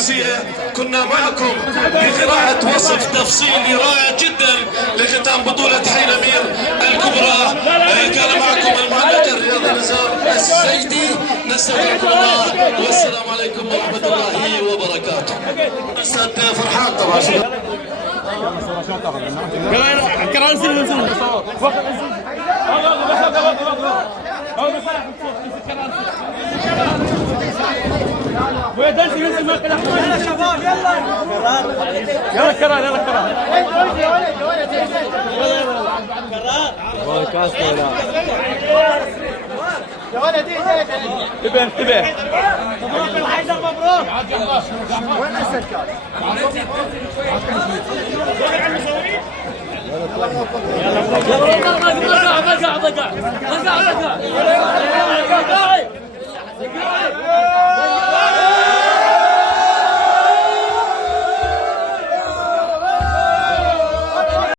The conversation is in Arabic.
أمسية كنا معكم بقراءة وصف تفصيلي رائع جدا لختام بطولة حي الأمير الكبرى. كان معكم المعلق الرياضي نزار الزيدي، نستودعكم الله والسلام عليكم ورحمة الله وبركاته. أستاذ فرحان طبعا. يلا شباب يلا يلا كرار يلا كرار يا ولدي انتبه انتبه مبروك الحيدر مبروك. وين اسد كان؟ يلا